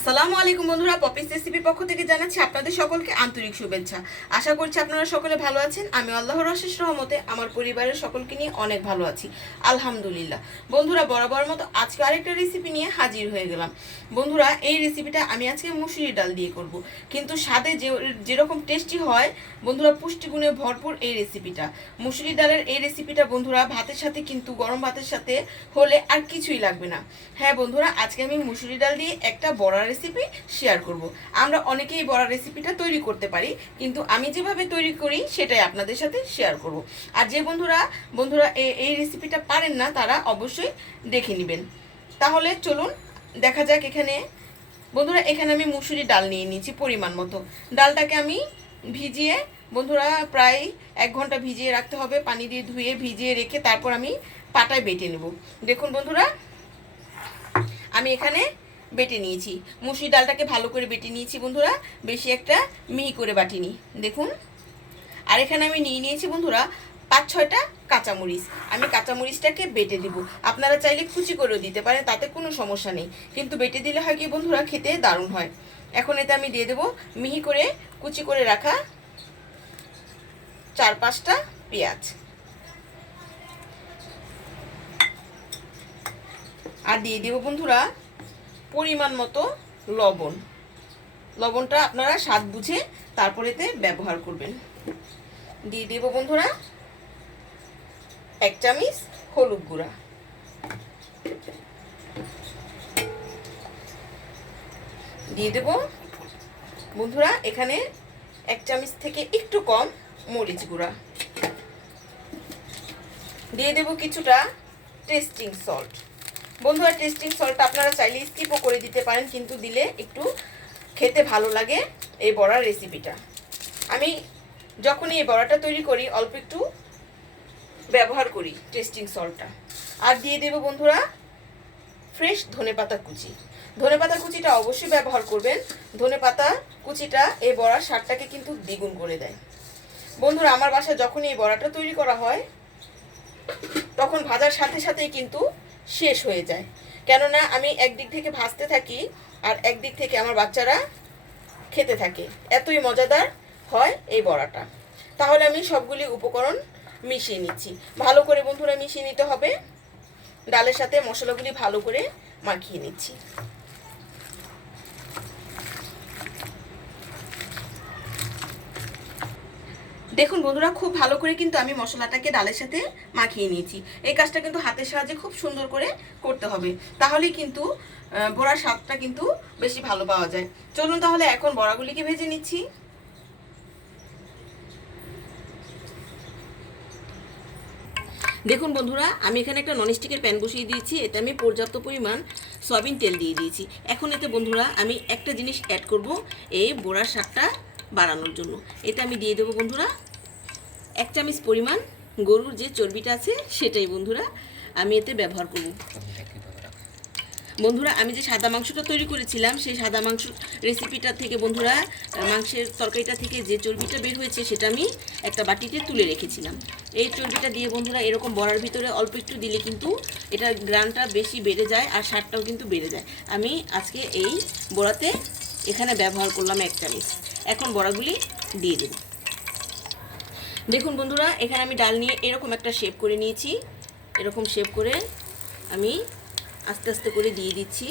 আসসালামু আলাইকুম বন্ধুরা পপিস রেসিপির পক্ষ থেকে জানাচ্ছি আপনাদের সকলকে আন্তরিক শুভেচ্ছা। আশা করছি আপনারা সকলে ভালো আছেন। আমি আল্লাহর অশেষ রহমতে আমার পরিবারের সকলকে নিয়ে অনেক ভালো আছি। আলহামদুলিল্লাহ। বন্ধুরা, বরাবর মতো আজকে আরেকটা রেসিপি নিয়ে হাজির হয়ে গেলাম। বন্ধুরা, এই রেসিপিটা আমি আজকে মুসুরি ডাল দিয়ে করব। কিন্তু স্বাদে যে, যেরকম টেস্টি হয়, বন্ধুরা, পুষ্টিগুণে ভরপুর এই রেসিপিটা মুসুরি ডালের এই রেসিপিটা বন্ধুরা, ভাতের সাথে কিন্তু গরম ভাতের সাথে হলে আর কিছুই লাগবে না। হ্যাঁ বন্ধুরা, আজকে আমি মুসুরি ডাল দিয়ে একটা বড়া রেসিপি শেয়ার করব। আমরা অনেকেই বড়া রেসিপিটা তৈরি করতে পারি, কিন্তু আমি যেভাবে তৈরি করি সেটাই আপনাদের সাথে শেয়ার করব। আর যে বন্ধুরা বন্ধুরা এই রেসিপিটা পারেন না, তারা অবশ্যই দেখে নেবেন। তাহলে চলুন, দেখা যাক এখানে। বন্ধুরা, এখানে আমি মুসুরি ডাল নিয়ে নিয়েছি পরিমাণ মতো। ডালটাকে আমি ভিজিয়ে, বন্ধুরা, প্রায় এক ঘণ্টা ভিজিয়ে রাখতে হবে। পানি দিয়ে ধুয়ে ভিজিয়ে রেখে তারপর আমি পাটায় বেটে নেব। দেখুন বন্ধুরা, আমি এখানে বেটে নিয়েছি। মুসুরি ডালটাকে ভালো করে বেটে নিয়েছি বন্ধুরা। বেশি একটা মিহি করে বাটিনি। দেখুন। আর এখানে আমি নিয়ে নিয়েছি বন্ধুরা পাঁচ, ছয়টা কাঁচামরিচ। আমি কাঁচামরিচটাকে বেটে দিব। আপনারা চাইলে কুচি করেও দিতে পারেন, তাতে কোনো সমস্যা নেই। কিন্তু বেটে দিলে হয় কি বন্ধুরা, খেতে দারুণ হয়। এখন এতে আমি দিয়ে দেবো মিহি করে কুচি করে রাখা চার, পাঁচটা পেঁয়াজ। আর দিয়ে দেবো বন্ধুরা পরিমাণ মতো লবণ। লবণটা আপনারা স্বাদ বুঝে তারপরেতে ব্যবহার করবেন। দিয়ে দেবো বন্ধুরা এক চামচ হলুদ গুঁড়া। দিয়ে দেবো বন্ধুরা এখানে এক চামচ থেকে একটু কম মরিচ গুঁড়া। দিয়ে দেবো কিছুটা টেস্টিং সল্ট। বন্ধুরা টেস্টিং সল্টটা আপনারা চাইলে স্কিপও করে দিতে পারেন, কিন্তু দিলে একটু খেতে ভালো লাগে এই বড়ার রেসিপিটা আমি যখনই এই বড়াটা তৈরি করি, অল্প একটু ব্যবহার করি টেস্টিং সল্টটা আর দিয়ে দেবো বন্ধুরা ফ্রেশ ধনেপাতা কুচি। ধনেপাতা কুচিটা অবশ্যই ব্যবহার করবেন। ধনেপাতা কুচিটা এই বড়ার স্বাদটাকে কিন্তু দ্বিগুণ করে দেয়। বন্ধুরা, আমার বাসায় যখনই এই বড়াটা তৈরি করা হয়, তখন ভাজার সাথে সাথেই কিন্তু শেষ হয়ে যায়। কেননা আমি একদিক থেকে ভাজতে থাকি আর একদিক থেকে আমার বাচ্চারা খেতে থাকে। এতই মজাদার হয় এই বড়াটা। তাহলে আমি সবগুলি উপকরণ মিশিয়ে নিচ্ছি। ভালো করে বন্ধুরা মিশিয়ে নিতে হবে। ডালের সাথে মশলাগুলি ভালো করে মাখিয়ে নিচ্ছি। দেখুন বন্ধুরা, খুব ভালো করে কিন্তু আমি মশলাটাকে ডালের সাথে মাখিয়ে নিয়েছি। এই কাজটা কিন্তু হাতের সাহায্যে খুব সুন্দর করে করতে হবে। তাহলেই কিন্তু বড়ার স্বাদটা কিন্তু বেশি ভালো পাওয়া যায়। চলুন তাহলে এখন বড়াগুলিকে ভেজে নিচ্ছি। দেখুন বন্ধুরা, আমি এখানে একটা ননস্টিকের প্যান বসিয়ে দিয়েছি। এতে আমি পর্যাপ্ত পরিমাণ সয়াবিন তেল দিয়ে দিয়েছি। এখন এতে বন্ধুরা, আমি একটা জিনিস অ্যাড করব, এই বড়ার স্বাদটা বাড়ানোর জন্য। এতে আমি দিয়ে দেবো বন্ধুরা এক চামচ পরিমাণ গরুর যে চর্বিটা আছে সেটাই বন্ধুরা আমি এতে ব্যবহার করব। বন্ধুরা, আমি যে সাদা মাংসটা তৈরি করেছিলাম, সেই সাদা মাংস রেসিপিটা থেকে বন্ধুরা মাংসের তরকারিটা থেকে যে চর্বিটা বের হয়েছে সেটা আমি একটা বাটিতে তুলে রেখেছিলাম। এই চর্বিটা দিয়ে বন্ধুরা এরকম বড়ার ভিতরে অল্প একটু দিলে কিন্তু এটা গ্রানটা বেশি বেড়ে যায় আর স্বাদটাও কিন্তু বেড়ে যায়। আমি আজকে এই বড়াতে এখানে ব্যবহার করলাম এক চামচ। এখন বড়াগুলি দিয়ে দেব। দেখুন বন্ধুরা, এখানে আমি ডাল নিয়ে এরকম একটা শেপ করে নিয়েছি। এরকম শেপ করে আমি আস্তে আস্তে করে দিয়ে দিচ্ছি।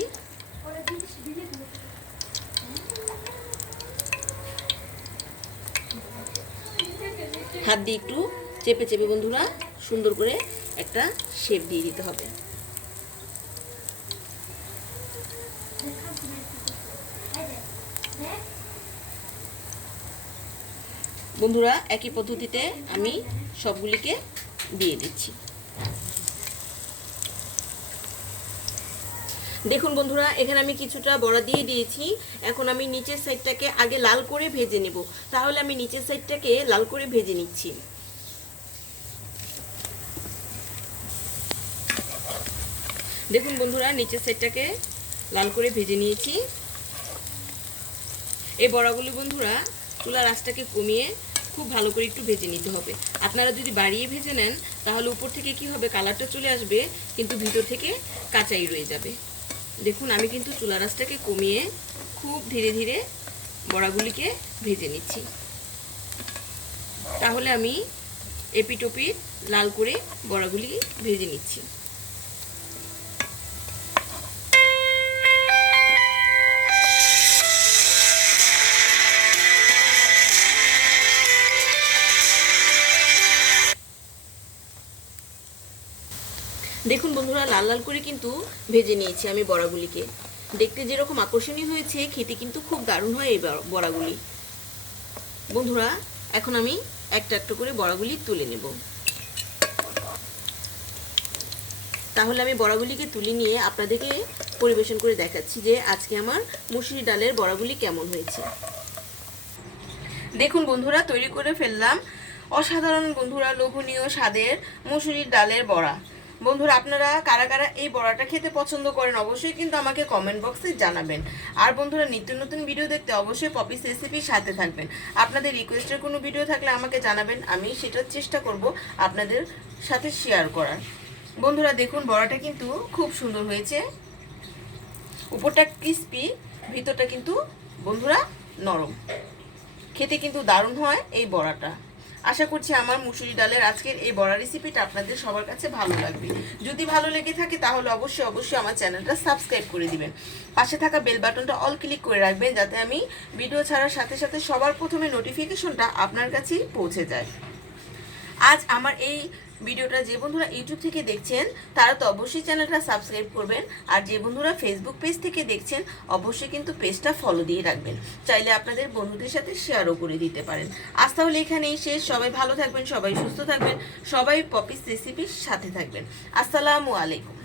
হাত দিয়ে একটু চেপে চেপে বন্ধুরা, সুন্দর করে একটা শেপ দিয়ে দিতে হবে। বন্ধুরা, একই পদ্ধতিতে আমি সবগুলিকে দিয়ে দিচ্ছি। দেখুন বন্ধুরা, এখানে আমি কিছুটা বড়া দিয়ে দিয়েছি। এখন আমি নিচের সাইডটাকে আগে লাল করে ভেজে নেব। তাহলে আমি নিচের সাইডটাকে লাল করে ভেজে নিচ্ছি। দেখুন বন্ধুরা, নিচের সাইডটাকে লাল করে ভেজে নিয়েছি। এই বড়াগুলি বন্ধুরা চুলার আঁচটাকে কমিয়ে খুব ভালো করে একটু ভেজে নিতে হবে। আপনারা যদি বাড়িয়ে ভেজে নেন, তাহলে উপর থেকে কি হবে, কালারটা চলে আসবে, কিন্তু ভিতর থেকে কাঁচাই রয়ে যাবে। দেখুন, আমি কিন্তু চুলা রাসটাকে কমিয়ে খুব ধীরে ধীরে বড়াগুলিকে ভেজে নিচ্ছি। তাহলে আমি এপিটোপিট লাল করে বড়াগুলি ভেজে নিচ্ছি। বন্ধুরা, লাল লাল করে কিন্তু ভেজে নিয়েছি আমি বড়াগুলিকে। দেখতে যেরকম আকর্ষণীয় হয়েছে, খেতে কিন্তু খুব দারুণ হয় এই বড়াগুলি। বন্ধুরা, এখন আমি একটা একটা করে বড়াগুলি তুলে নেব। তাহলে আমি বড়াগুলিকে তুলে নিয়ে আপনাদেরকে পরিবেশন করে দেখাচ্ছি যে আজকে আমার মুসুরি ডালের বড়াগুলি কেমন হয়েছে। দেখুন বন্ধুরা, তৈরি করে ফেললাম। অসাধারণ বন্ধুরা, লোভনীয় স্বাদের মুসুরির ডালের বড়া। বন্ধুরা, আপনারা কারা কারা এই বড়াটা খেতে পছন্দ করেন অবশ্যই কিন্তু আমাকে কমেন্ট বক্সে জানাবেন। আর বন্ধুরা, নিত্য নতুন ভিডিও দেখতে অবশ্যই পপিস রেসিপির সাথে থাকবেন। আপনাদের রিকোয়েস্টের কোনো ভিডিও থাকলে আমাকে জানাবেন, আমি সেটার চেষ্টা করব আপনাদের সাথে শেয়ার করার। বন্ধুরা, দেখুন, বড়াটা কিন্তু খুব সুন্দর হয়েছে। উপরটা ক্রিস্পি ভিতরটা কিন্তু বন্ধুরা নরম। খেতে কিন্তু দারুণ হয় এই বড়াটা। আশা করছি আমার মুসুরি ডালের আজকের এই বড়া রেসিপিটা আপনাদের সবার কাছে ভালো লাগবে। যদি ভালো লেগে থাকে তাহলে অবশ্যই অবশ্যই আমার চ্যানেলটা সাবস্ক্রাইব করে দিবেন। পাশে থাকা বেল বাটনটা অল ক্লিক করে রাখবেন যাতে আমি ভিডিও ছাড়ার সাথে সাথে সবার প্রথমে নোটিফিকেশনটা আপনার কাছেই পৌঁছে যায়। আজ আমার এই ভিডিওটা যে বন্ধুরা ইউটিউব থেকে দেখছেন, তারা তো অবশ্যই চ্যানেলটা সাবস্ক্রাইব করবেন। আর যে বন্ধুরা ফেসবুক পেজ থেকে দেখছেন, অবশ্যই কিন্তু পেজটা ফলো দিয়ে রাখবেন। চাইলে আপনাদের বন্ধুদের সাথে শেয়ারও করে দিতে পারেন। আজ তাহলে এখানেই শেষ। সবাই ভালো থাকবেন, সবাই সুস্থ থাকবেন, সবাই পপিস রেসিপির সাথে থাকবেন। আসসালামু আলাইকুম।